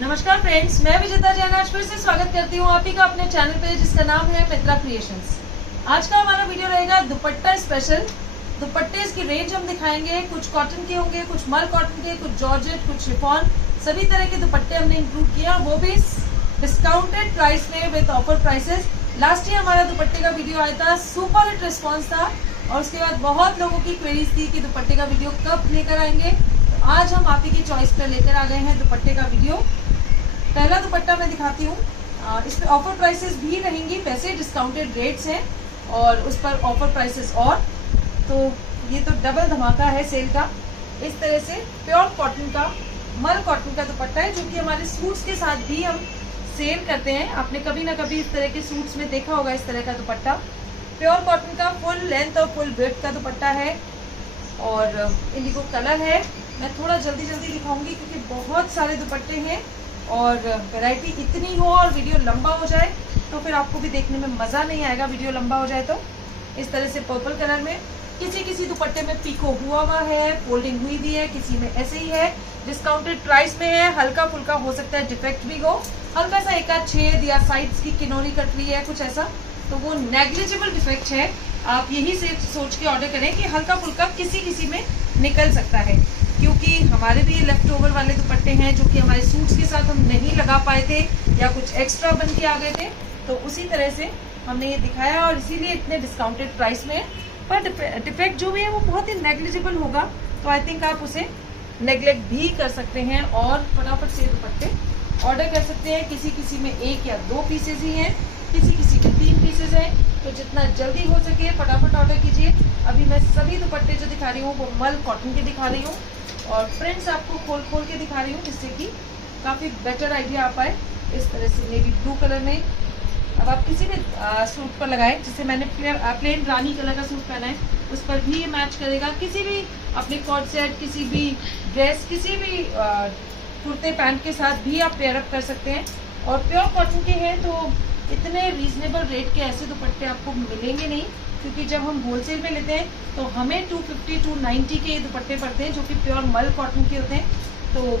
नमस्कार फ्रेंड्स, मैं विजेता जैन आज फिर से स्वागत करती हूँ आप ही का अपने चैनल पे जिसका नाम है मित्रा क्रिएशंस। आज का हमारा वीडियो रहेगा दुपट्टा स्पेशल। दुपट्टे की रेंज हम दिखाएंगे, कुछ कॉटन के होंगे, कुछ मल कॉटन के, कुछ जॉर्जेट, कुछ शिफॉन, सभी तरह के दुपट्टे हमने इंक्लूड किया, वो भी डिस्काउंटेड प्राइस में with offer prices. Last year हमारा दुपट्टे का वीडियो आया था, सुपर हिट रिस्पॉन्स था और उसके बाद बहुत लोगों की क्वेरीज थी कि दुपट्टे का वीडियो कब लेकर आएंगे। तो आज हम आप ही की चॉइस पर लेकर आ गए हैं दुपट्टे का वीडियो। पहला दुपट्टा मैं दिखाती हूँ, इस पे ऑफर प्राइसेस भी रहेंगी, वैसे डिस्काउंटेड रेट्स हैं और उस पर ऑफर प्राइसेस और। तो ये तो डबल धमाका है सेल का। इस तरह से प्योर कॉटन का, मल कॉटन का दुपट्टा है जो कि हमारे सूट्स के साथ भी हम सेल करते हैं। आपने कभी ना कभी इस तरह के सूट्स में देखा होगा इस तरह का दुपट्टा। प्योर कॉटन का फुल लेंथ और फुल विड्थ का दुपट्टा है और इंडिगो कलर है। मैं थोड़ा जल्दी दिखाऊंगी क्योंकि बहुत सारे दुपट्टे हैं और वैरायटी इतनी हो और वीडियो लंबा हो जाए तो फिर आपको भी देखने में मज़ा नहीं आएगा। वीडियो लंबा हो जाए तो इस तरह से पर्पल कलर में, किसी दुपट्टे में पीको हुआ है, फोल्डिंग हुई भी है, किसी में ऐसे ही है, डिस्काउंटेड प्राइस में है। हल्का फुल्का हो सकता है डिफेक्ट भी हो, हल्का सा एक आध छेद या साइड्स की किनोरी कट रही है कुछ ऐसा, तो वो नेग्लिजिबल डिफेक्ट है। आप यही से सोच के ऑर्डर करें कि हल्का फुल्का किसी में निकल सकता है, क्योंकि हमारे भी ये लेफ्ट ओवर वाले दुपट्टे हैं जो कि हमारे सूट्स के साथ हम नहीं लगा पाए थे या कुछ एक्स्ट्रा बन के आ गए थे, तो उसी तरह से हमने ये दिखाया और इसीलिए इतने डिस्काउंटेड प्राइस में है। पर डिफेक्ट जो भी है वो बहुत ही नेग्लिजिबल होगा, तो आई थिंक आप उसे नेग्लेक्ट भी कर सकते हैं और फटाफट से दुपट्टे ऑर्डर कर सकते हैं। किसी में 1 या 2 पीसेज ही हैं, किसी के 3 पीसेज हैं, तो जितना जल्दी हो सके फटाफट ऑर्डर कीजिए। अभी मैं सभी दुपट्टे जो दिखा रही हूँ वो मल कॉटन के दिखा रही हूँ और प्रिंट्स आपको खोल के दिखा रही हूँ जिससे कि काफ़ी बेटर आइडिया आ पाए। इस तरह से नेवी ब्लू कलर में, अब आप किसी भी सूट पर लगाएं, जैसे मैंने प्लेन रानी कलर का सूट पहना है उस पर भी ये मैच करेगा। किसी भी अपने कॉर्ड सेट, किसी भी ड्रेस, किसी भी कुर्ते पैंट के साथ भी आप पेयर अप कर सकते हैं। और प्योर कॉटन के हैं तो इतने रीजनेबल रेट के ऐसे दुपट्टे आपको मिलेंगे नहीं, क्योंकि जब हम होलसेल में लेते हैं तो हमें 250-290 के दुपट्टे पड़ते हैं जो कि प्योर मल कॉटन के होते हैं। तो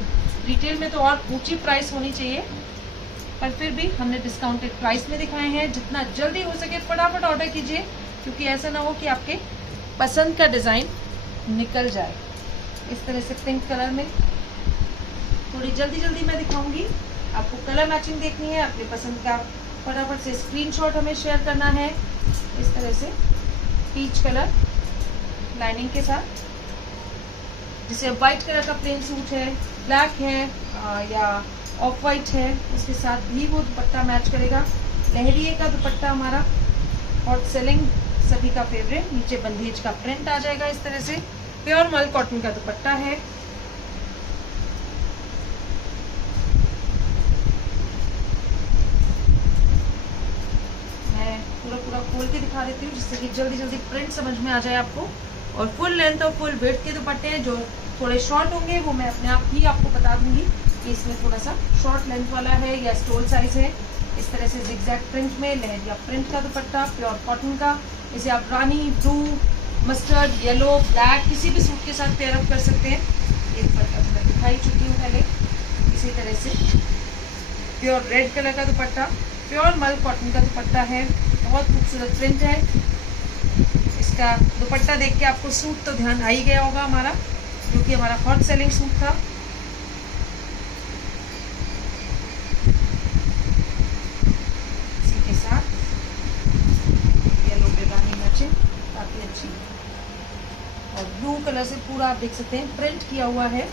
रिटेल में तो और ऊंची प्राइस होनी चाहिए, पर फिर भी हमने डिस्काउंटेड प्राइस में दिखाए हैं। जितना जल्दी हो सके फटाफट ऑर्डर कीजिए, क्योंकि ऐसा ना हो कि आपके पसंद का डिज़ाइन निकल जाए। इस तरह से पिंक कलर में थोड़ी जल्दी मैं दिखाऊंगी। आपको कलर मैचिंग देखनी है, अपनी पसंद का फटाफट से स्क्रीनशॉट हमें शेयर करना है। इस तरह से पीच कलर लाइनिंग के साथ, जिसे वाइट कलर का प्लेन सूट है, ब्लैक है या ऑफ वाइट है, उसके साथ भी वो दुपट्टा मैच करेगा। लहरिए का दुपट्टा हमारा हॉट सेलिंग, सभी का फेवरेट। नीचे बंदेज का प्रिंट आ जाएगा इस तरह से। प्योर मल कॉटन का दुपट्टा है। पूरा खोल के दिखा देती हूँ जिससे कि जल्दी प्रिंट समझ में आ जाए आपको। और फुल लेंथ और फुल विड्थ के दुपट्टे हैं, जो थोड़े शॉर्ट होंगे वो मैं अपने आप ही आपको बता दूंगी कि इसमें थोड़ा सा शॉर्ट लेंथ वाला है या स्टोल साइज है। इस तरह से जिगजैग प्रिंट में लहरिया प्रिंट का दुपट्टा प्योर कॉटन का, इसे आप रानी, ब्लू, मस्टर्ड, येलो, ब्लैक किसी भी सूट के साथ पेयर अप कर सकते हैं। ये दुपट्टा मैं दिखाई चुकी हूँ पहले। इसी तरह से प्योर रेड कलर का दुपट्टा, प्योर मल कॉटन का दुपट्टा है, बहुत खूबसूरत प्रिंट है। इसका दुपट्टा देख के आपको सूट तो ध्यान आ ही गया होगा हमारा, जो कि हमारा हॉट सेलिंग सूट था। इसी के साथ येलो पे रानी मैचिंग काफी अच्छी, और ब्लू कलर से पूरा आप देख सकते हैं प्रिंट किया हुआ है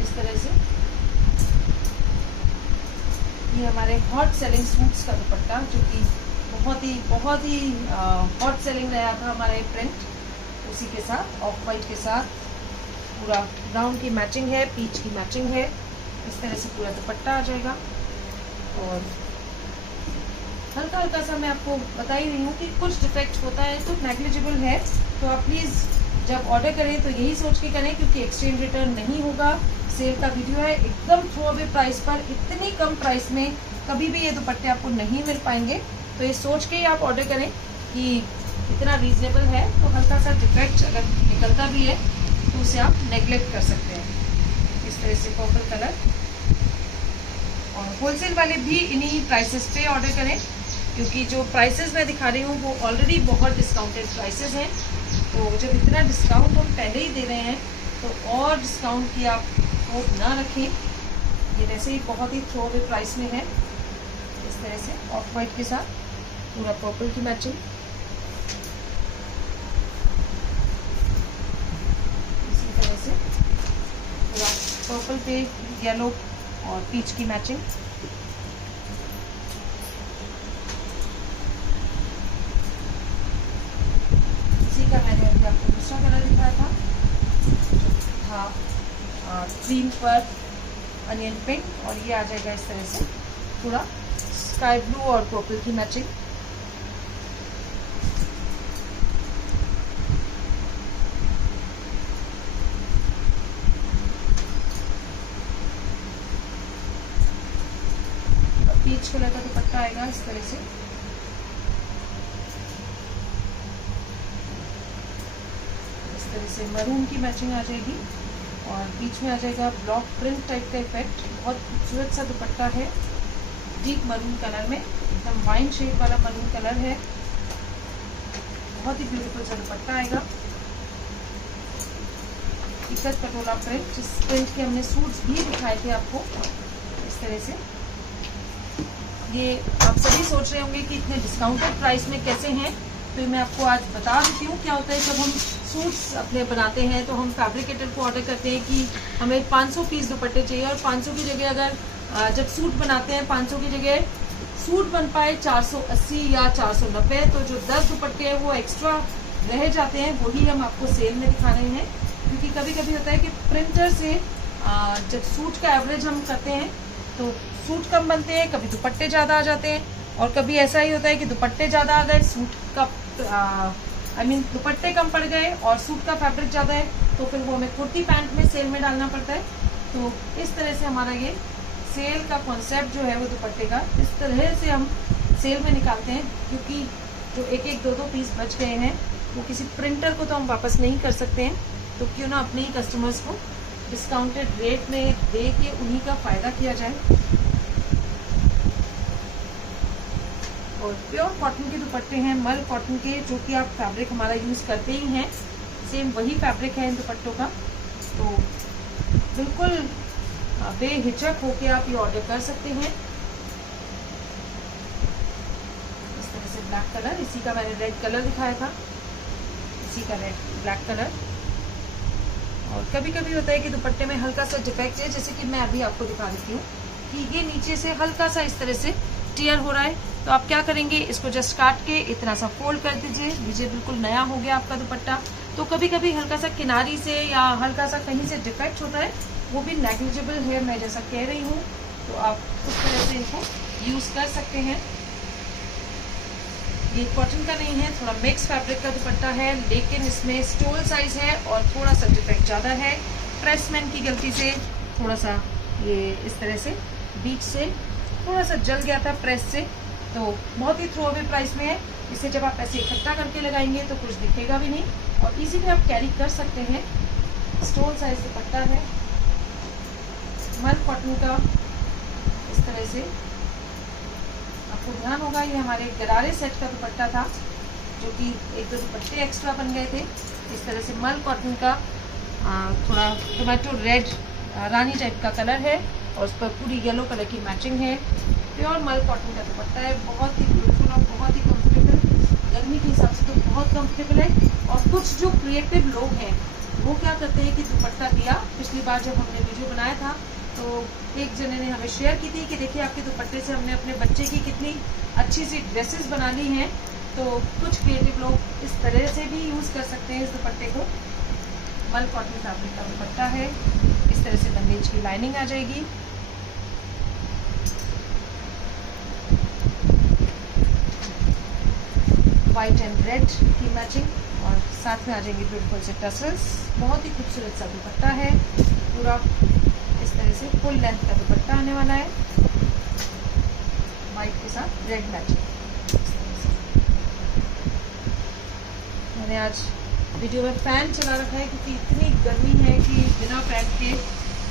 इस तरह से। ये हमारे हॉट सेलिंग सूट्स का दुपट्टा, जो कि बहुत ही हॉट सेलिंग रहा था हमारा ये प्रिंट। उसी के साथ ऑफ वाइट के साथ पूरा ब्राउन की मैचिंग है, पीच की मैचिंग है। इस तरह से पूरा दुपट्टा आ जाएगा। और हल्का सा मैं आपको बता ही रही हूँ कि कुछ डिफेक्ट होता है तो नेग्लिजिबल है, तो आप प्लीज़ जब ऑर्डर करें तो यही सोच के करें, क्योंकि एक्सचेंज रिटर्न नहीं होगा। सेल का वीडियो है, एकदम थ्रो अवे प्राइस पर, इतनी कम प्राइस में कभी भी ये दुपट्टे आपको नहीं मिल पाएंगे। तो ये सोच के ही आप ऑर्डर करें कि इतना रीजनेबल है, तो हल्का सा डिफेक्ट अगर निकलता भी है तो उसे आप नेग्लेक्ट कर सकते हैं। इस तरह से पर्पल कलर और होलसेल वाले भी इन्हीं प्राइसेस पे ऑर्डर करें, क्योंकि जो प्राइसेस मैं दिखा रही हूँ वो ऑलरेडी बहुत डिस्काउंटेड प्राइसेस हैं। तो जब इतना डिस्काउंट हम पहले ही दे रहे हैं तो और डिस्काउंट की आप होप ना रखें। ये वैसे ही बहुत ही थ्रो अवे प्राइस में है। इस तरह से ऑफ वाइट के साथ पूरा पर्पल की मैचिंग, इसी तरह से पूरा पर्पल पे येलो और पीच की मैचिंग। इसी का मैंने अभी आपको दूसरा कलर दिखाया था, क्रीम पर अनियन पिंक, और ये आ जाएगा इस तरह से पूरा स्काई ब्लू और पर्पल की मैचिंग। पीच कलर का दुपट्टा आएगा इस तरह से। इस तरह से मरून की मैचिंग आ जाएगी और बीच में आ जाएगा ब्लॉक प्रिंट टाइप का इफेक्ट। बहुत खूबसूरत सा दुपट्टा है, डीप मरून कलर में, एकदम वाइन शेड वाला मरून कलर है। बहुत ही ब्यूटीफुल सा दुपट्टा आएगा। इकत पटोला प्रिंट, जिस प्रिंट के हमने सूट्स भी दिखाए थे आपको, इस तरह से। ये आप सभी सोच रहे होंगे कि इतने डिस्काउंटेड प्राइस में कैसे हैं, तो मैं आपको आज बता देती हूँ। क्या होता है, जब हम सूट्स अपने बनाते हैं तो हम फैब्रिकेटर को ऑर्डर करते हैं कि हमें 500 पीस दुपट्टे चाहिए, और 500 की जगह अगर जब सूट बनाते हैं 500 की जगह सूट बन पाए 480 या 490, तो जो 10 दुपट्टे हैं वो एक्स्ट्रा रह जाते हैं, वही हम आपको सेल में दिखा रहे हैं। क्योंकि कभी कभी होता है कि प्रिंटर से जब सूट का एवरेज हम करते हैं तो सूट कम बनते हैं, कभी दुपट्टे ज़्यादा आ जाते हैं, और कभी ऐसा ही होता है कि दुपट्टे ज़्यादा आ गए, सूट का दुपट्टे कम पड़ गए और सूट का फैब्रिक ज़्यादा है, तो फिर वो हमें कुर्ती पैंट में सेल में डालना पड़ता है। तो इस तरह से हमारा ये सेल का कॉन्सेप्ट जो है वो दुपट्टे का इस तरह से हम सेल में निकालते हैं, क्योंकि जो एक एक दो दो पीस बच गए हैं वो किसी प्रिंटर को तो हम वापस नहीं कर सकते हैं, तो क्यों ना अपने ही कस्टमर्स को डिस्काउंटेड रेट में दे के उन्हीं का फ़ायदा किया जाए। और प्योर कॉटन के दुपट्टे हैं, मल कॉटन के, जो कि आप फैब्रिक हमारा यूज़ करते ही हैं, सेम वही फैब्रिक है इन दुपट्टों का। तो बिल्कुल बेहिचक होके आप ये ऑर्डर कर सकते हैं। इस तरह से ब्लैक कलर, इसी का मैंने रेड कलर दिखाया था, इसी का रेड ब्लैक कलर। और कभी कभी होता है कि दुपट्टे में हल्का सा डिफेक्ट है, जैसे कि मैं अभी आपको दिखा देती हूँ कि ये नीचे से हल्का सा इस तरह से टियर हो रहा है, तो आप क्या करेंगे, इसको जस्ट काट के इतना सा फोल्ड कर दीजिए, बिल्कुल नया हो गया आपका दुपट्टा। तो कभी कभी हल्का सा किनारी से या हल्का सा कहीं से डिफेक्ट होता है, वो भी नेग्लिजिबल है, मैं जैसा कह रही हूँ, तो आप उस तरह से इनको यूज़ कर सकते हैं। ये कॉटन का नहीं है, थोड़ा मिक्स फैब्रिक का दुपट्टा है, लेकिन इसमें स्टोल साइज है और थोड़ा सा डिफेक्ट ज़्यादा है। प्रेसमैन की गलती से थोड़ा सा ये इस तरह से बीच से थोड़ा सा जल गया था प्रेस से, तो बहुत ही थ्रो अवे प्राइस में है। इसे जब आप ऐसे इकट्ठा करके लगाएंगे तो कुछ दिखेगा भी नहीं, और इजीली आप कैरी कर सकते हैं। स्टोल साइज दुपट्टा है, मल कॉटन का। इस तरह से आपको ध्यान होगा, ये हमारे गरारे सेट का दुपट्टा था, जो कि एक दो दुपट्टे एक्स्ट्रा बन गए थे। इस तरह से मल कॉटन का थोड़ा टोमेटो रेड रानी टाइप का कलर है, और उस पर पूरी येलो कलर की मैचिंग है। प्योर मल कॉटन का दुपट्टा है, बहुत ही ब्यूटीफुल और बहुत ही कंफर्टेबल। गर्मी के हिसाब से तो बहुत कंफर्टेबल है। और कुछ जो क्रिएटिव लोग हैं वो क्या करते हैं कि दुपट्टा दिया, पिछली बार जब हमने वीडियो बनाया था तो एक जने ने हमें शेयर की थी कि देखिए आपके दुपट्टे से हमने अपने बच्चे की कितनी अच्छी सी ड्रेसेस बना ली हैं। तो कुछ क्रिएटिव लोग इस तरह से भी यूज़ कर सकते हैं इस दुपट्टे को। मल कॉटन फैब्रिक का दुपट्टा है, इस तरह से बंदेज की लाइनिंग आ जाएगी। वाइट एंड रेड की मैचिंग, और साथ में आ जाएंगे ब्यूटीफुल से टसल्स। बहुत ही खूबसूरत सा दुपट्टा है, पूरा इस तरह से फुल लेंथ का दुपट्टा आने वाला है, वाइट के साथ रेड मैचिंग। मैंने आज वीडियो में फ़ैन चला रखा है, क्योंकि इतनी गर्मी है कि बिना फैन के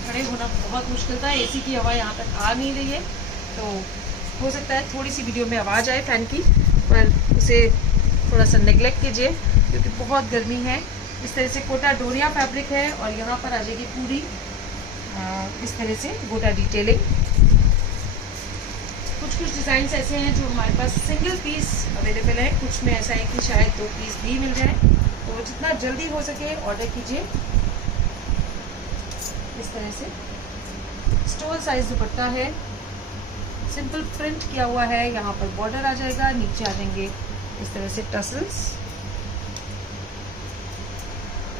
खड़े होना बहुत मुश्किल था। एसी की हवा यहाँ तक आ नहीं रही है, तो हो सकता है थोड़ी सी वीडियो में आवाज़ आए फ़ैन की, पर उसे थोड़ा सा नेगलेक्ट कीजिए क्योंकि बहुत गर्मी है। इस तरह से कोटा डोरिया फैब्रिक है और यहाँ पर आ जाएगी पूरी इस तरह से गोटा डिटेलिंग। कुछ डिज़ाइन ऐसे हैं जो हमारे पास सिंगल पीस अवेलेबल है, कुछ में ऐसा है कि शायद 2 पीस भी मिल जाए, तो जितना जल्दी हो सके ऑर्डर कीजिए। इस तरह से स्टोल साइज दुपट्टा है, सिंपल प्रिंट किया हुआ है, यहाँ पर बॉर्डर आ जाएगा, नीचे आ जाएंगे इस तरह से टसल्स।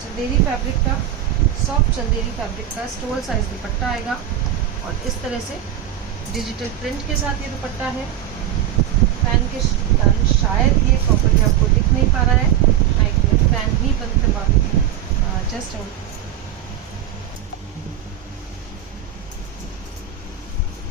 चंदेरी फैब्रिक का, सॉफ्ट चंदेरी फैब्रिक का स्टोल साइज दुपट्टा आएगा और इस तरह से डिजिटल प्रिंट के साथ ये दुपट्टा है। फैन के कारण शायद ये प्रॉपर्ली आपको दिख नहीं पा रहा है, मैं एक मिनट फैन ही बंद करवा देती हूँ। जस्ट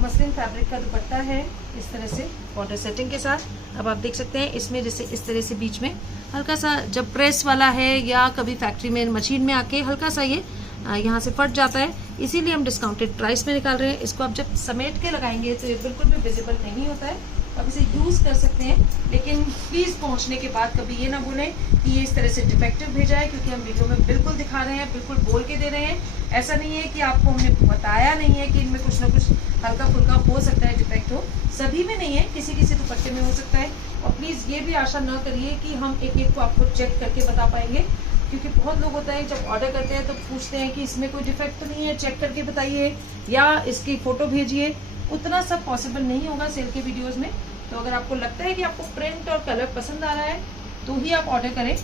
मसलिन फैब्रिक का दुपट्टा है इस तरह से बॉर्डर सेटिंग के साथ। अब आप देख सकते हैं इसमें जैसे इस तरह से बीच में हल्का सा जब प्रेस वाला है या कभी फैक्ट्री में मशीन में आके हल्का सा ये यहाँ से फट जाता है, इसीलिए हम डिस्काउंटेड प्राइस में निकाल रहे हैं। इसको आप जब समेट के लगाएंगे तो ये बिल्कुल भी विजिबल नहीं होता है। आप इसे यूज़ कर सकते हैं, लेकिन प्लीज़ पहुंचने के बाद कभी ये ना बोलें कि ये इस तरह से डिफेक्टिव भेजा है, क्योंकि हम वीडियो में बिल्कुल दिखा रहे हैं, बिल्कुल बोल के दे रहे हैं। ऐसा नहीं है कि आपको हमने बताया नहीं है कि इनमें कुछ ना कुछ हल्का फुल्का हो सकता है डिफेक्ट हो, सभी में नहीं है, किसी किसी दुपट्टे में हो सकता है। और प्लीज़ ये भी आशा न करिए कि हम एक एक को आपको चेक करके बता पाएंगे, क्योंकि बहुत लोग होता है जब ऑर्डर करते हैं तो पूछते हैं कि इसमें कोई डिफेक्ट तो नहीं है, चेक करके बताइए या इसकी फ़ोटो भेजिए। उतना सब पॉसिबल नहीं होगा सेल के वीडियोज़ में। तो अगर आपको लगता है कि आपको प्रिंट और कलर पसंद आ रहा है तो ही आप ऑर्डर करें,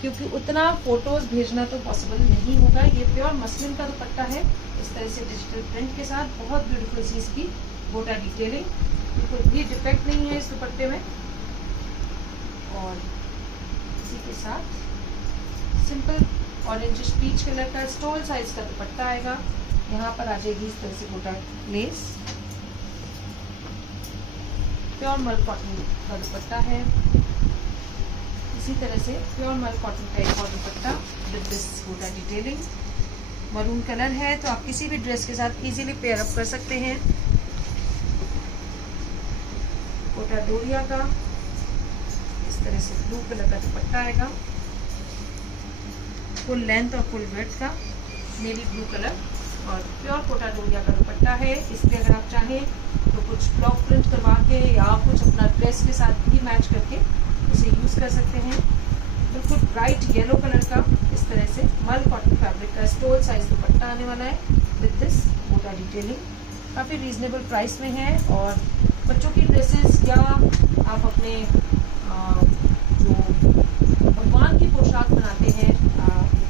क्योंकि उतना फ़ोटोज़ भेजना तो पॉसिबल नहीं होगा। ये प्योर मसलिन का दुपट्टा है इस तरह से डिजिटल प्रिंट के साथ, बहुत ब्यूटीफुल सी इसकी गोटा डिटेलिंग, बिल्कुल भी डिफेक्ट नहीं है इस दुपट्टे में। और इसी के साथ सिंपल ऑरेंजिश पीच कलर का स्टोल साइज का दुपट्टा आएगा। यहाँ पर आ जाएगी इस तरह से गोटा लेस, प्योर मल कॉटन का दुपट्टा है। इसी तरह से प्योर मल कॉटन का एक और दुपट्टा विद दिस गोटा डिटेलिंग। मरून कलर है तो आप किसी भी ड्रेस के साथ इजीली पेयर अप कर सकते हैं। गोटा डोरिया का इस तरह से ब्लू कलर का दुपट्टा आएगा, फुल लेंथ और फुल ब्रेड्थ का नेवी ब्लू कलर, और प्योर कोटा डोरिया का दुपट्टा है। इस पर अगर आप चाहें तो कुछ ब्लॉक प्रिंट करवा के या कुछ अपना ड्रेस के साथ भी मैच करके इसे यूज़ कर सकते हैं। बिल्कुल ब्राइट येलो कलर का इस तरह से मल कॉटन फैब्रिक का स्टोल साइज दुपट्टा आने वाला है विद दिस गोटा डिटेलिंग। काफ़ी रीजनेबल प्राइस में है और बच्चों की ड्रेसेस या आप अपने जो भगवान की पोशाक बनाते हैं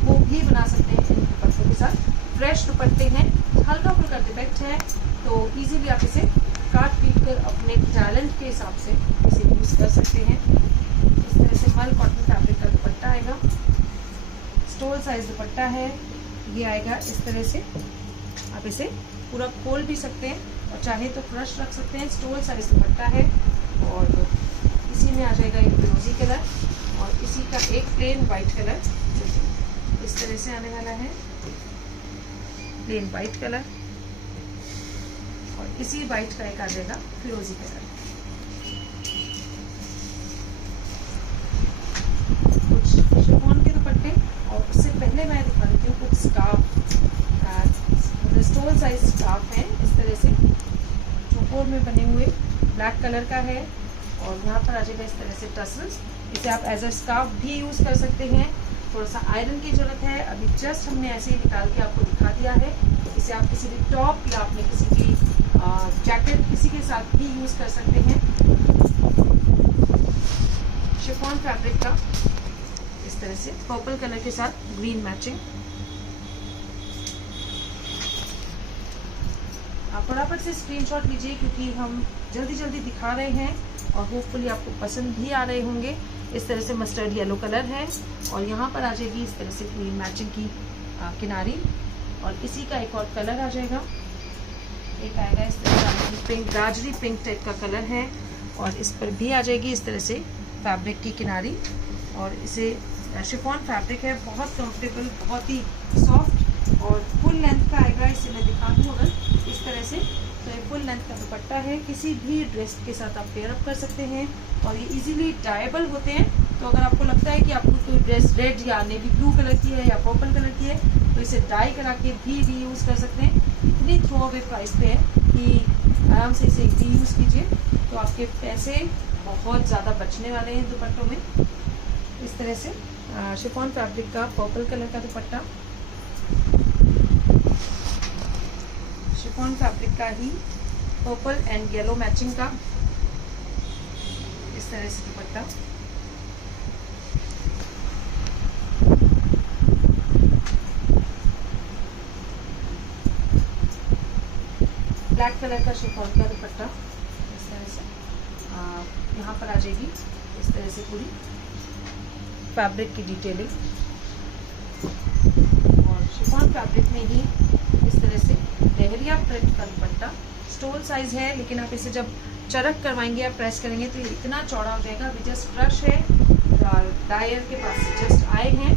वो भी बना सकते हैं इन दुपट्टों के साथ। फ्रेश दुपट्टे हैं, हल्का फुल्का डिफेक्ट है तो इजीली आप इसे काट पीट कर अपने टैलेंट के हिसाब से इसे यूज़ कर सकते हैं। इस तरह से मल कॉटन फैब्रिक का दुपट्टा आएगा, स्टोल साइज दुपट्टा है, ये आएगा इस तरह से। आप इसे पूरा खोल भी सकते हैं और चाहे तो क्रश रख सकते हैं। स्टोल साइज दुपट्टा है और इसी में आ जाएगा एक फिरोजी कलर और इसी का एक प्लेन वाइट कलर इस तरह से आने वाला है, प्लेन वाइट कलर, और इसी वाइट का एक आ जाएगा फिरोजी कलर। कुछ शिफॉन के दुपट्टे, और उससे पहले मैं दिखा देती हूँ कुछ स्कार्फ, स्टोल साइज स्कार्फ है इस तरह से चौकोर में बने हुए, ब्लैक कलर का है और यहाँ पर आ जाएगा इस तरह से टसल्स। इसे आप एज अ स्कार्फ भी यूज़ कर सकते हैं। थोड़ा सा आयरन की ज़रूरत है, अभी जस्ट हमने ऐसे ही निकाल के आपको दिखा दिया है। इसे आप किसी भी टॉप या अपने किसी भी जैकेट किसी के साथ भी यूज़ कर सकते हैं। शिफॉन फैब्रिक का इस तरह से पर्पल कलर के साथ ग्रीन मैचिंग। आप फटाफट से स्क्रीनशॉट लीजिए क्योंकि हम जल्दी जल्दी दिखा रहे हैं और होपफुली आपको पसंद भी आ रहे होंगे। इस तरह से मस्टर्ड येलो कलर है और यहाँ पर आ जाएगी इस तरह से ग्रीन मैचिंग की किनारी, और इसी का एक और कलर आ जाएगा, एक आएगा इस तरह से पिंक, गाजरी पिंक टाइप का कलर है और इस पर भी आ जाएगी इस तरह से फैब्रिक की किनारी। और इसे शिफॉन फैब्रिक है, बहुत कंफर्टेबल, बहुत ही सॉफ्ट और फुल लेंथ का आएगा, इसे मैं दिखा दूँ अगर इस तरह से, तो ये फुल लेंथ का दुपट्टा है। किसी भी ड्रेस के साथ आप पेयर अप कर सकते हैं और ये इजीली डाइबल होते हैं। तो अगर आपको लगता है कि आपको कोई ड्रेस रेड या नेवी ब्लू कलर की है या पर्पल कलर की है तो इसे डाई करा के भी रीयूज़ कर सकते हैं। इतनी थ्रो अवे प्राइस पे है कि आराम से इसे रीयूज़ कीजिए, तो आपके पैसे बहुत ज़्यादा बचने वाले हैं दुपट्टों में। इस तरह से शिफॉन फैब्रिक का पर्पल कलर का दुपट्टा, शिफॉन फैब्रिक का ही पर्पल एंड येलो मैचिंग का इस तरह से दुपट्टा, ब्लैक कलर का शिफॉन का दुपट्टा इस तरह से यहाँ पर आ जाएगी। इस तरह से पूरी फैब्रिक की डिटेलिंग और शिफॉन फैब्रिक में ही इस तरह से लहरिया प्रिंट का दुपट्टा। स्टोल साइज है लेकिन आप इसे जब चरक करवाएंगे या प्रेस करेंगे तो ये इतना चौड़ा हो जाएगा। अभी जस्ट ब्रश है डायर के पास से जस्ट आए हैं,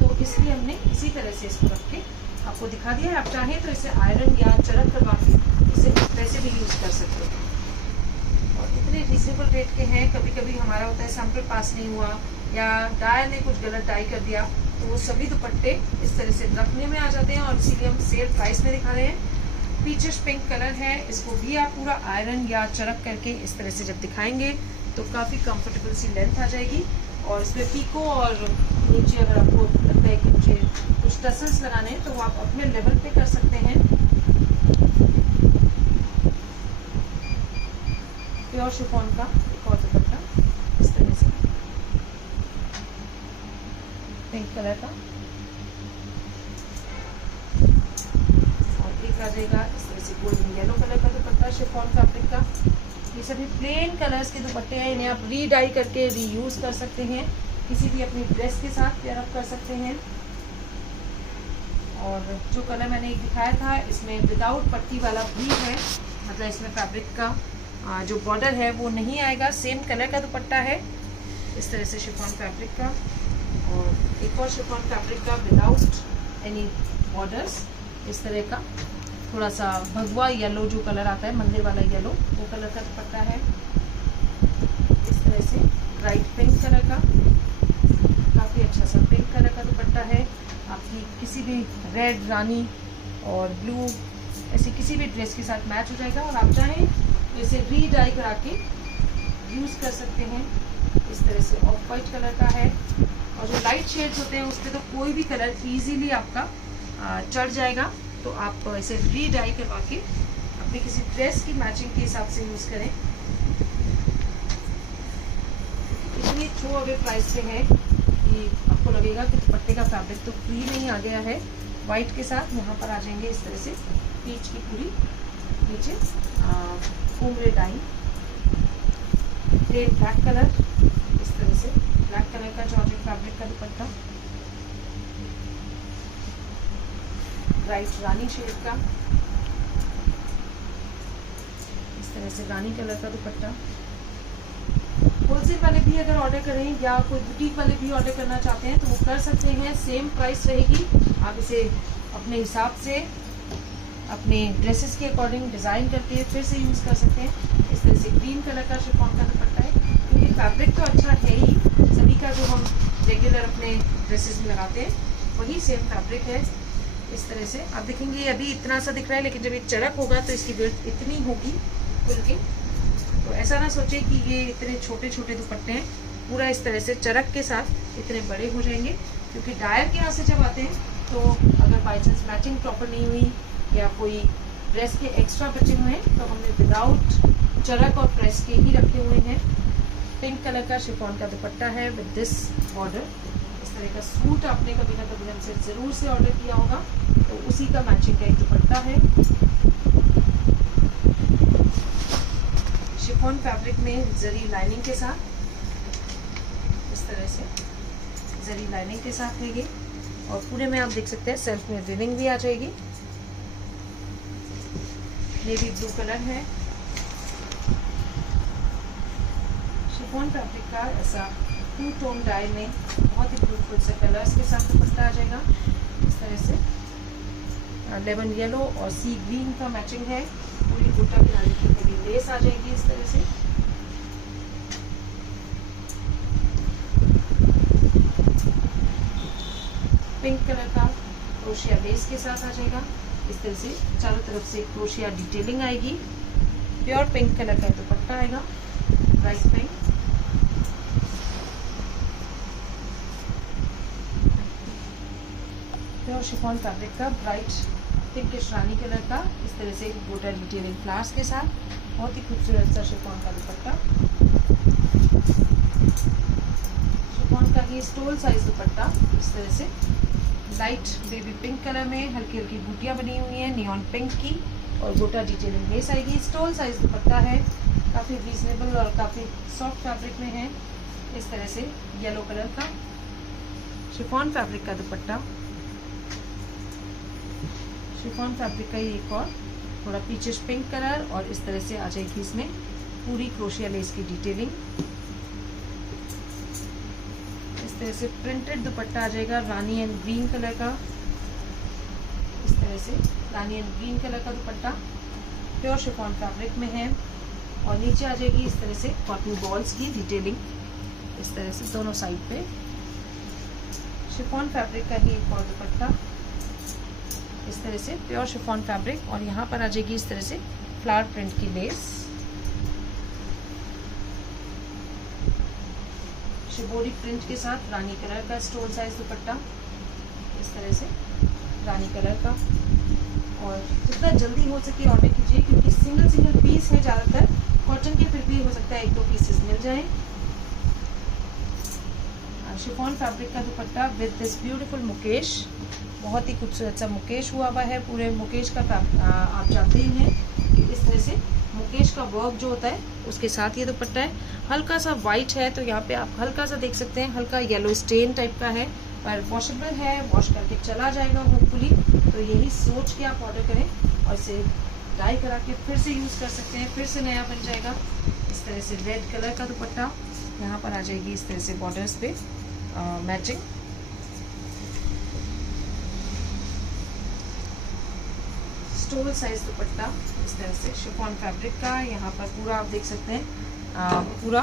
तो इसलिए हमने इसी तरह से इसको रख के आपको दिखा दिया है। आप चाहें तो इसे आयरन या चरक करवा के इसे वैसे भी यूज़ कर सकते हो। और इतने रिजनेबल रेट के हैं। कभी कभी हमारा होता है सैंपल पास नहीं हुआ या डायर ने कुछ गलत डाई कर दिया, तो वो सभी दुपट्टे इस तरह से रखने में आ जाते हैं और इसीलिए हम सेल प्राइस में दिखा रहे हैं। पीचिश पिंक कलर है, इसको भी आप पूरा आयरन या चरक करके इस तरह से जब दिखाएंगे तो काफ़ी कंफर्टेबल सी लेंथ आ जाएगी। और इसमें पीको और नीचे अगर आपको लगता है कि मुझे कुछ टसल्स लगाने हैं तो वो आप अपने लेवल पे कर सकते हैं। प्योर शिफॉन का एक और दुपट्टा इस तरह से पिंक कलर का, और एक आ जाएगा इस तरह से गोल्डन येलो कलर का दुपट्टा शिफॉन फैब्रिक का। ये सभी प्लेन कलर्स के दुपट्टे हैं, इन्हें आप री डाई करके रीयूज कर सकते हैं, किसी भी अपनी ड्रेस के साथ पेयर अप कर सकते हैं। और जो कलर मैंने एक दिखाया था इसमें विदाउट पट्टी वाला भी है, मतलब इसमें फैब्रिक का जो बॉर्डर है वो नहीं आएगा, सेम कलर का दुपट्टा है इस तरह से शिफॉन फैब्रिक का। और एक और शिफॉन फैब्रिक का विदाउट एनी बॉर्डर्स इस तरह का, थोड़ा सा भगवा येलो जो कलर आता है, मंदिर वाला येलो, वो कलर का दुपट्टा है इस तरह से। ब्राइट पिंक कलर का, काफ़ी अच्छा सा पिंक कलर का दुपट्टा है। आपकी किसी भी रेड, रानी और ब्लू ऐसी किसी भी ड्रेस के साथ मैच हो जाएगा। और आप चाहें तो इसे री डाई करा के यूज़ कर सकते हैं। इस तरह से ऑफ वाइट कलर का है, और जो लाइट शेड्स होते हैं उस पर तो कोई भी कलर इजीली आपका चढ़ जाएगा। तो आप इसे री डाई करवा के अपनी किसी ड्रेस की मैचिंग के हिसाब से यूज़ करें। इतनी थ्रो अवे प्राइस पे है कि आपको लगेगा कि दुपट्टे का फैब्रिक तो फ्री नहीं आ गया है। वाइट के साथ यहाँ पर आ जाएंगे इस तरह से पीच की पूरी नीचे घूमरे डाई, प्लेन ब्लैक कलर इस तरह से, ब्लैक कलर का जॉर्जेट फैब्रिक का दुपट्टा, ब्राइट रानी शेड का इस तरह से रानी कलर का दुपट्टा। होलसेल वाले भी अगर ऑर्डर करें या कोई बुटीक वाले भी ऑर्डर करना चाहते हैं तो वो कर सकते हैं, सेम प्राइस रहेगी। आप इसे अपने हिसाब से अपने ड्रेसेस के अकॉर्डिंग डिज़ाइन करके फिर से यूज़ कर सकते हैं। इस तरह से ग्रीन कलर का शिफॉन का दुपट्टा है, क्योंकि फैब्रिक तो अच्छा है ही, सभी का जो हम रेगुलर अपने ड्रेसेस में लगाते हैं वही सेम फैब्रिक है। इस तरह से आप देखेंगे अभी इतना सा दिख रहा है, लेकिन जब ये चरक होगा तो इसकी विड्थ इतनी होगी खुल के। तो ऐसा ना सोचे कि ये इतने छोटे छोटे दुपट्टे हैं, पूरा इस तरह से चरक के साथ इतने बड़े हो जाएंगे। क्योंकि डायर के यहाँ से जब आते हैं तो अगर बाई चांस मैचिंग प्रॉपर नहीं हुई या कोई ड्रेस के एक्स्ट्रा बचे हुए हैं तो हमने विदाउट चरक और प्रेस के ही रखे हुए हैं। पिंक कलर का शिफॉन का दुपट्टा है विद दिस बॉर्डर। इस तरह का सूट आपने कभी ना कभी हमसे ज़रूर से ऑर्डर किया होगा, तो उसी का मैचिंग का एक दुपट्टा है। शिफॉन फैब्रिक में जरी लाइनिंग के साथ, इस तरह से जरी लाइनिंग के साथ है ये, और पूरे में आप देख सकते हैं सेल्फ में रिविंग भी आ जाएगी। नेवी ब्लू कलर है शिफॉन फैब्रिक का, ऐसा 2 टोन डाई में बहुत ही ब्यूटीफुल से कलर्स के साथ दुपट्टा आ जाएगा इस तरह से। लेमन येलो और सी ग्रीन का मैचिंग है। पूरी गोटा किनारे की हेवी लेस आ जाएगी इस तरह से। पिंक कलर का क्रोशिया लेस के साथ आ जाएगा इस तरह से। चारों तरफ से क्रोशिया डिटेलिंग आएगी। प्योर पिंक कलर का दुपट्टा आएगा, bright pink. Pure chiffon fabric का ब्राइट पिंकिश रानी कलर का इस तरह से गोटा डिटेलिंग फ्लावर्स के साथ बहुत ही खूबसूरत सा शिफॉन का दुपट्टा। शिफॉन का ही स्टोल साइज दुपट्टा इस तरह से लाइट बेबी पिंक कलर में हल्की हल्की बूटियां बनी हुई हैं नियॉन पिंक की और गोटा डिटेलिंग लेस आएगी। स्टोल साइज दुपट्टा है, काफ़ी रीजनेबल और काफ़ी सॉफ्ट फैब्रिक में है इस तरह से। येलो कलर का शिफॉन फैब्रिक का दुपट्टा। शिफॉन फैब्रिक का ही एक और थोड़ा पीचिश पिंक कलर और इस तरह से आ जाएगी इसमें पूरी क्रोशिया लेस की डिटेलिंग। इस तरह से प्रिंटेड दुपट्टा आ जाएगा रानी एंड ग्रीन कलर का। इस तरह से रानी एंड ग्रीन कलर का दुपट्टा प्योर शिफॉन फैब्रिक में है और नीचे आ जाएगी इस तरह से कॉटन बॉल्स की डिटेलिंग इस तरह से दोनों साइड पे। शिफॉन फैब्रिक का ही एक और दुपट्टा इस तरह से प्योर शिफॉन फैब्रिक और यहाँ पर आ जाएगी इस तरह से फ्लावर प्रिंट की लेस। शिबोरी प्रिंट के साथ रानी कलर का स्टोल साइज दुपट्टा इस तरह से रानी कलर का। और जितना जल्दी हो सके ऑर्डर कीजिए क्योंकि सिंगल पीस है ज़्यादातर। कॉटन के फिर भी हो सकता है 1-2 पीसेस मिल जाएं। शिफॉन फैब्रिक का dupatta with this beautiful Mukesh, बहुत ही खूबसूरत सा मुकेश हुआ है। पूरे मुकेश का आप जानते ही हैं कि इस तरह से मुकेश का वर्क जो होता है उसके साथ ये दुपट्टा है। हल्का सा वाइट है तो यहाँ पे आप हल्का सा देख सकते हैं, हल्का येलो स्टेन टाइप का है पर वॉशेबल है, वॉश करके चला जाएगा होपफुली। तो यही सोच के आप ऑर्डर करें और इसे डाई करा के फिर से यूज़ कर सकते हैं, फिर से नया बन जाएगा। इस तरह से रेड कलर का दुपट्टा यहाँ पर आ जाएगी इस तरह से बॉर्डर्स पे मैचिंग। स्टोल साइज दुपट्टा इस तरह से शिफॉन फैब्रिक का। यहाँ पर पूरा आप देख सकते हैं पूरा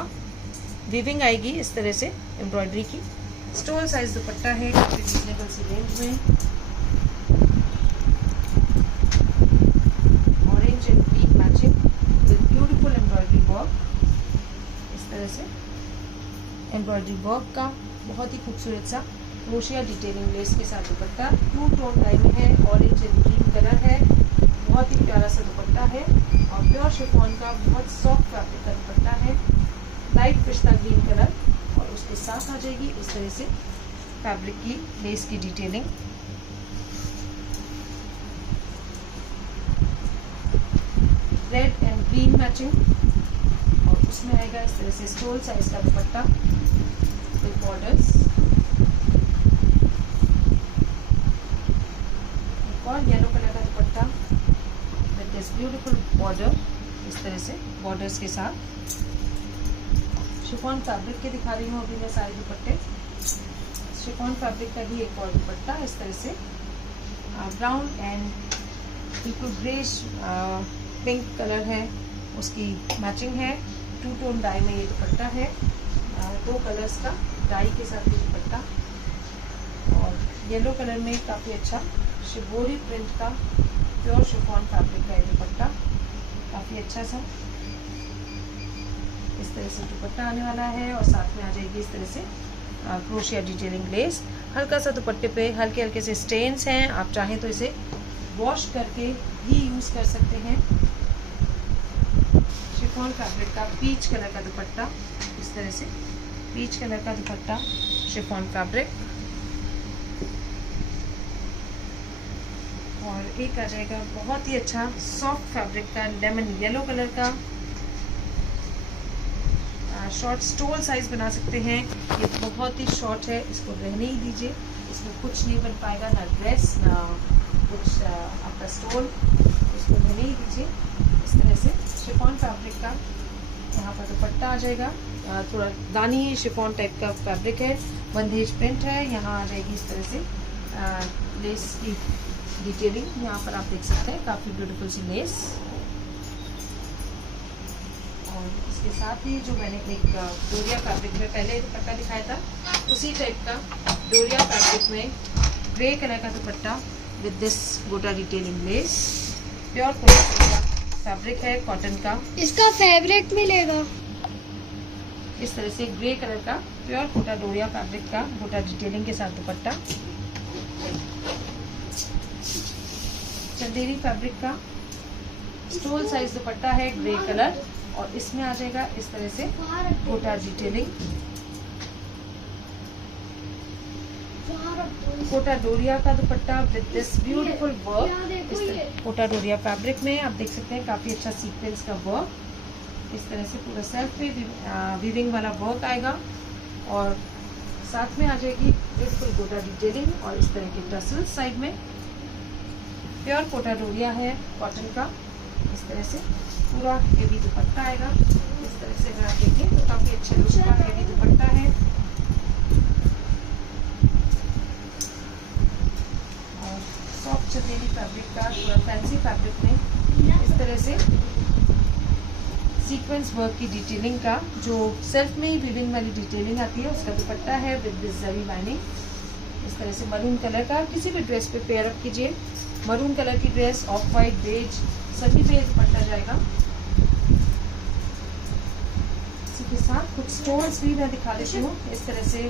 वीविंग आएगी इस तरह से एम्ब्रॉयडरी की। स्टोल साइज दुपट्टा है काफ़ी रीजनेबल सी रेंज में। Orange and green matching with beautiful embroidery work इस तरह से। एम्ब्रॉयडरी वर्क का बहुत ही खूबसूरत सा क्रोशिया डिटेलिंग लेस के साथ दुपट्टा 2 टोन डाई में है, ऑरेंज एंड ग्रीन कलर है। बहुत ही प्यारा सा दुपट्टा है और प्योर शिफॉन का बहुत सॉफ्ट फैब्रिक का दुपट्टा है, लाइट पिस्ता ग्रीन कलर और उसके साथ आ जाएगी इस तरह से फैब्रिक की लेस की detailing. Red and green matching और उसमें आएगा इस तरह से स्टोल साइज का दुपट्टा विद बॉर्डर्स। एक और येलो कलर का dupatta with this beautiful border इस तरह से बॉर्डर्स के साथ। शिफॉन फैब्रिक के दिखा रही हूँ अभी मैं सारे दुपट्टे। शिफॉन फैब्रिक का ही एक और दुपट्टा इस तरह से ब्राउन एंड बिल्कुल ग्रेश पिंक कलर है, उसकी मैचिंग है। 2 टोन डाई में ये दुपट्टा है, 2 कलर्स का डाई के साथ ये दुपट्टा और येलो कलर में काफ़ी अच्छा शिबोरी प्रिंट का प्योर शिफॉन फैब्रिक का ये दुपट्टा काफ़ी अच्छा सा इस तरह से दुपट्टा आने वाला है और साथ में आ जाएगी इस तरह से क्रोशिया डिटेलिंग लेस। हल्का सा दुपट्टे पे हल्के हल्के से स्टेन्स हैं, आप चाहें तो इसे वॉश करके भी यूज़ कर सकते हैं। शिफॉन फैब्रिक का पीच कलर का दुपट्टा इस तरह से, पीच कलर का दुपट्टा शिफॉन फैब्रिक और एक आ जाएगा बहुत ही अच्छा सॉफ्ट फैब्रिक का लेमन येलो कलर का। शॉर्ट स्टोल साइज बना सकते हैं, ये बहुत ही शॉर्ट है, इसको रहने ही दीजिए, इसमें कुछ नहीं बन पाएगा, ना ड्रेस ना कुछ आपका स्टोल, इसको रहने ही दीजिए। इस तरह से शिफॉन फैब्रिक का यहाँ पर दुपट्टा आ जाएगा, थोड़ा दानी शिफॉन टाइप का फैब्रिक है, बंदेज प्रिंट है। यहाँ आ जाएगी इस तरह से लेस की डिटेलिंग यहाँ पर आप देख सकते हैं, काफ़ी ब्यूटीफुल सी लेस। और इसके साथ ही जो मैंने एक डोरिया फैब्रिक में पहले दुपट्टा दिखाया था, उसी टाइप का डोरिया फैब्रिक में ग्रे कलर का दुपट्टा विद दिस गोटा डिटेलिंग लेस। प्योर कॉटन का फैब्रिक है, कॉटन का। इसका फैब्रिक मिलेगा इस तरह से ग्रे कलर का प्योर कोटा डोरिया फैब्रिक का गोटा डिटेलिंग के साथ दुपट्टा। चंदेरी फैब्रिक का स्टोल साइज दुपट्टा है, ग्रे कलर, और इसमें आ जाएगा इस तरह से गोटा डिटेलिंग, कोटा डोरिया का dupatta with this beautiful work. Kota Doria fabric में आप देख सकते हैं काफी अच्छा सीक्वेंस का वर्क। इस तरह से पूरा सेल्फ पे वीविंग वाला वर्क आएगा, और साथ में आ जाएगी ब्यूटीफुल कोटा डिटेलिंग और इस तरह के टसल्स साइड में। प्योर कोटा डोरिया है, कॉटन का। इस तरह से पूरा हेवी दुपट्टा आएगा। इस तरह से अगर आप देखें तो काफी अच्छे लुक का हेवी दुपट्टा है। और सॉफ्ट चंदेरी फैब्रिक का पूरा फैंसी फैब्रिक में इस तरह से सीक्वेंस वर्क की डिटेलिंग का, जो सेल्फ में ही वीविंग वाली डिटेलिंग आती है, उसका दुपट्टा है विद दिस जरी लाइनिंग। इस तरह से मरून कलर का किसी भी ड्रेस पे पेयर अप कीजिए। मरून कलर की ड्रेस, ऑफ वाइट, बेज, सभी पे दुपट्टा जाएगा। इसी के साथ कुछ स्टोन्स भी मैं दिखा देती हूँ इस तरह से,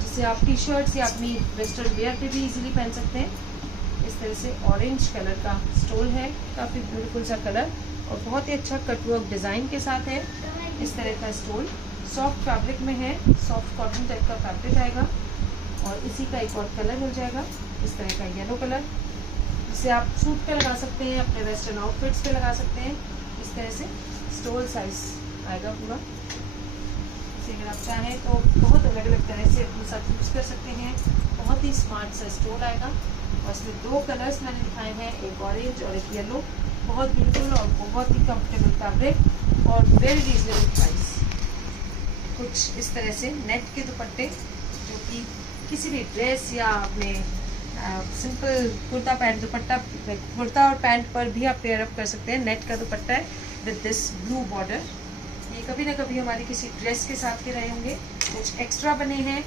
जिसे आप टी शर्ट्स या अपनी वेस्टर्न वेयर पे भी इजीली पहन सकते हैं। इस तरह से ऑरेंज कलर का स्टोल है, काफ़ी ब्यूटीफुल सा कलर, और बहुत ही अच्छा कटवर्क डिज़ाइन के साथ है। इस तरह का स्टोल सॉफ्ट फैब्रिक में है, सॉफ्ट कॉटन टाइप का फैब्रिक आएगा, और इसी का एक और कलर मिल जाएगा, इस तरह का येलो कलर, जिसे आप सूट पे लगा सकते हैं, अपने वेस्टर्न आउटफिट्स पे लगा सकते हैं। इस तरह से स्टोल साइज आएगा पूरा। इसे अगर आप चाहें तो बहुत अलग अलग तरह से अपने साथ यूज़ कर सकते हैं। बहुत ही स्मार्ट सा स्टोल आएगा, और इसमें दो कलर्स मैंने दिखाए हैं, एक ऑरेंज और एक येलो। बहुत ब्यूटीफुल और बहुत ही कंफर्टेबल फैब्रिक और वेरी रीजनेबल प्राइस। कुछ इस तरह से नेट के दुपट्टे, जो कि किसी भी ड्रेस या अपने सिंपल कुर्ता पैंट दुपट्टा, कुर्ता और पैंट पर भी आप पेयर अप कर सकते हैं। नेट का दुपट्टा है विद दिस ब्लू बॉर्डर। ये कभी ना कभी हमारी किसी ड्रेस के साथ के रहे होंगे, कुछ एक्स्ट्रा बने हैं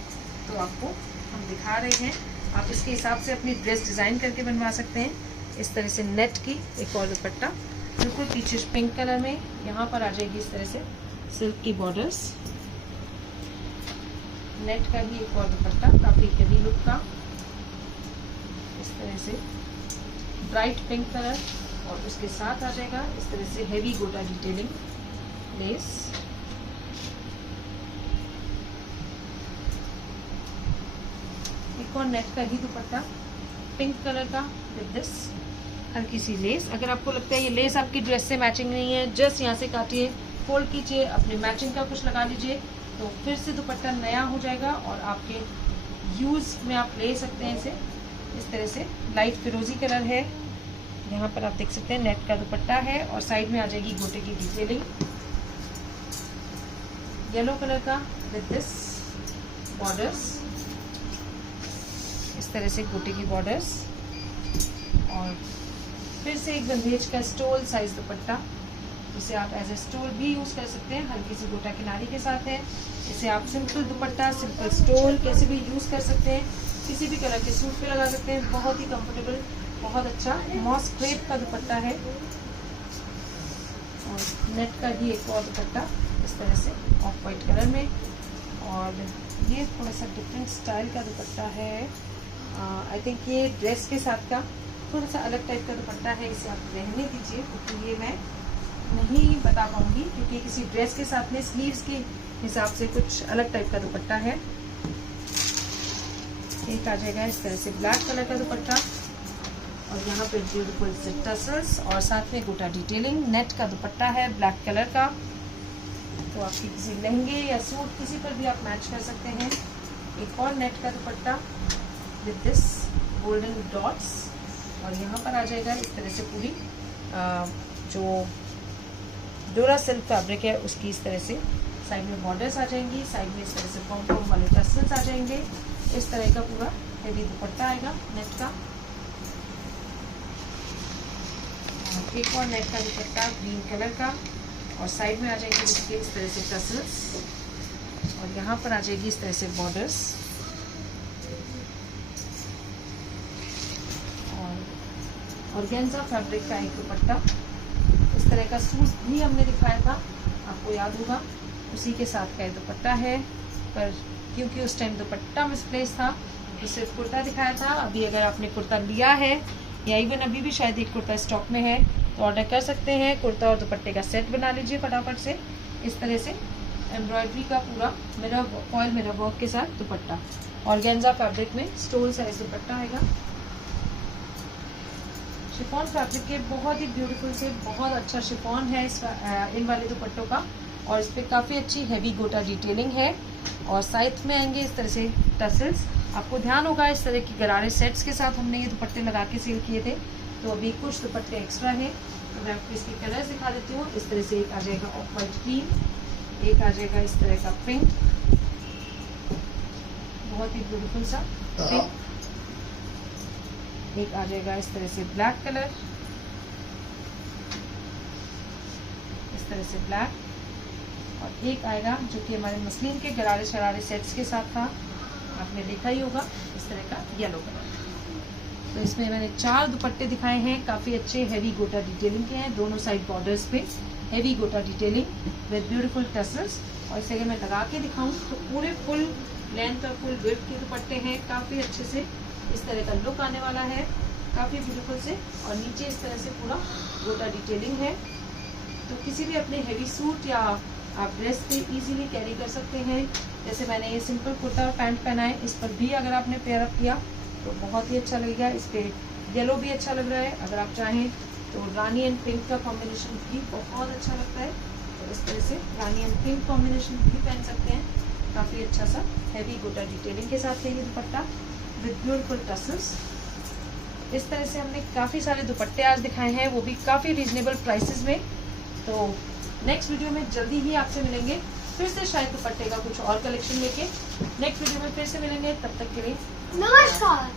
तो आपको हम दिखा रहे हैं। आप इसके हिसाब से अपनी ड्रेस डिज़ाइन करके बनवा सकते हैं। इस तरह से नेट की एक और दुपट्टा, बिल्कुल पीचिश पिंक कलर में। यहाँ पर आ जाएगी इस तरह से सिल्क की बॉर्डर्स। नेट का ही एक और दुपट्टा, काफ़ी हेवी लुक का, इस तरह से ब्राइट पिंक कलर, और उसके साथ आ जाएगा इस तरह से हेवी गोटा डिटेलिंग लेस। एक और नेट का ही दुपट्टा पिंक कलर का विद दिस हल्की सी लेस। अगर आपको लगता है ये लेस आपकी ड्रेस से मैचिंग नहीं है, जस्ट यहाँ से काटिए, फोल्ड कीजिए, अपने मैचिंग का कुछ लगा लीजिए, तो फिर से दुपट्टा नया हो जाएगा और आपके यूज़ में आप ले सकते हैं इसे। इस तरह से लाइट फिरोजी कलर है, यहाँ पर आप देख सकते हैं नेट का दुपट्टा है, और साइड में आ जाएगी गोटे की डिटेलिंग। येलो कलर का विद दिस बॉर्डर्स, इस तरह से गोटे की बॉर्डर्स, और फिर से एक बंदेज का स्टोल साइज दुपट्टा, जिसे आप एज ए स्टोल भी यूज़ कर सकते हैं। हल्की सी गोटा किनारी के साथ है। इसे आप सिंपल दुपट्टा, सिंपल स्टोल कैसे भी यूज़ कर सकते हैं, किसी भी कलर के सूट पे लगा सकते हैं। बहुत ही कंफर्टेबल, बहुत अच्छा मॉस क्रेप का दुपट्टा है, और नेट का ही एक और दुपट्टा इस तरह से ऑफ वाइट कलर में। और ये थोड़ा सा डिफरेंट स्टाइल का दुपट्टा है, आई थिंक ये ड्रेस के साथ का थोड़ा सा अलग टाइप का दुपट्टा है। इसे आप रहने दीजिए, क्योंकि ये मैं नहीं बता पाऊंगी, क्योंकि किसी ड्रेस के साथ में स्लीव्स के हिसाब से कुछ अलग टाइप का दुपट्टा है। एक आ जाएगा इस तरह से ब्लैक कलर का दुपट्टा, और यहाँ पे ब्यूटीफुल से टसल्स, और साथ में गोटा डिटेलिंग। नेट का दुपट्टा है ब्लैक कलर का, तो आपकी किसी लहंगे या सूट किसी पर भी आप मैच कर सकते हैं। एक और नेट का dupatta with this golden dots, और यहाँ पर आ जाएगा इस तरह से पूरी जो डोरा सिल्क फैब्रिक है उसकी इस तरह से साइड में बॉर्डर्स आ जाएंगी, साइड में इस तरह से पॉम पॉम वाले टसल्स आ जाएंगे। इस तरह का पूरा हेवी दुपट्टा आएगा नेट का। एक और नेट का दुपट्टा ग्रीन कलर का, और साइड में आ जाएंगे देखिए इस तरह से टसल्स, और यहाँ पर आ जाएगी इस तरह से बॉर्डर्स, और ऑर्गेन्जा फैब्रिक का एक दुपट्टा। इस तरह का सूट भी हमने दिखाया था, आपको याद होगा, उसी के साथ का ये दुपट्टा है, पर क्योंकि उस टाइम दुपट्टा मिसप्लेस था तो सिर्फ कुर्ता दिखाया था। अभी अगर आपने कुर्ता लिया है या इवन अभी भी शायद एक कुर्ता स्टॉक में है तो ऑर्डर कर सकते हैं। कुर्ता और दुपट्टे का सेट बना लीजिए फटाफट से। इस तरह से एम्ब्रॉयडरी का पूरा फॉयल मिरर वर्क के साथ दुपट्टा, ऑर्गेन्जा फैब्रिक में स्टोल साइज दुपट्टा आएगा। शिफॉन फैब्रिक के बहुत ही ब्यूटीफुल से बहुत अच्छा शिफॉन है इन वाले दुपट्टों का, और इस पर काफ़ी अच्छी हैवी गोटा डिटेलिंग है, और साइड में आएंगे इस तरह से टसल्स। आपको ध्यान होगा इस तरह की गरारे सेट्स के साथ हमने ये दुपट्टे लगा के सेल किए थे, तो अभी कुछ दुपट्टे एक्स्ट्रा है। तो मैं आपको इसके कलर्स दिखा देती हूँ। इस तरह से एक आ जाएगा ऑफ वाइट क्रीम, एक आ जाएगा इस तरह का पिंक, बहुत ही ब्यूटीफुल सा पिंक, एक आ जाएगा इस तरह से ब्लैक कलर, इस तरह से ब्लैक, और एक आएगा जो कि हमारे मसलिन के गरारे शरारे सेट्स के साथ था, आपने देखा ही होगा, इस तरह का येलो कलर। तो इसमें मैंने 4 दुपट्टे दिखाए हैं, काफ़ी अच्छे हैवी गोटा डिटेलिंग के हैं, दोनों साइड बॉर्डर्स पे हैवी गोटा डिटेलिंग विद ब्यूटीफुल टसल्स। और इसे अगर मैं लगा के दिखाऊं तो पूरे फुल लेंथ और फुल विड्थ के दुपट्टे हैं, काफ़ी अच्छे से इस तरह का लुक आने वाला है, काफ़ी ब्यूटीफुल से, और नीचे इस तरह से पूरा गोटा डिटेलिंग है। तो किसी भी अपने हैवी सूट या आप ड्रेस पे इजीली कैरी कर सकते हैं। जैसे मैंने ये सिंपल कुर्ता और पैंट पहना है, इस पर भी अगर आपने पेयर अप किया तो बहुत ही अच्छा लगेगा। इस पे येलो भी अच्छा लग रहा है, अगर आप चाहें तो रानी एंड पिंक का कॉम्बिनेशन भी बहुत अच्छा लगता है, तो इस तरह से रानी एंड पिंक कॉम्बिनेशन भी पहन सकते हैं। काफ़ी अच्छा सा हैवी गोटा डिटेलिंग के साथ है ये दुपट्टा विद ब्यूटीफुल टसल्स। इस तरह से हमने काफ़ी सारे दुपट्टे आज दिखाए हैं, वो भी काफ़ी रीजनेबल प्राइसेस में। तो नेक्स्ट वीडियो में जल्दी ही आपसे मिलेंगे, फिर से शायद दुपट्टे का कुछ और कलेक्शन लेके नेक्स्ट वीडियो में फिर से मिलेंगे। तब तक के लिए नमस्कार।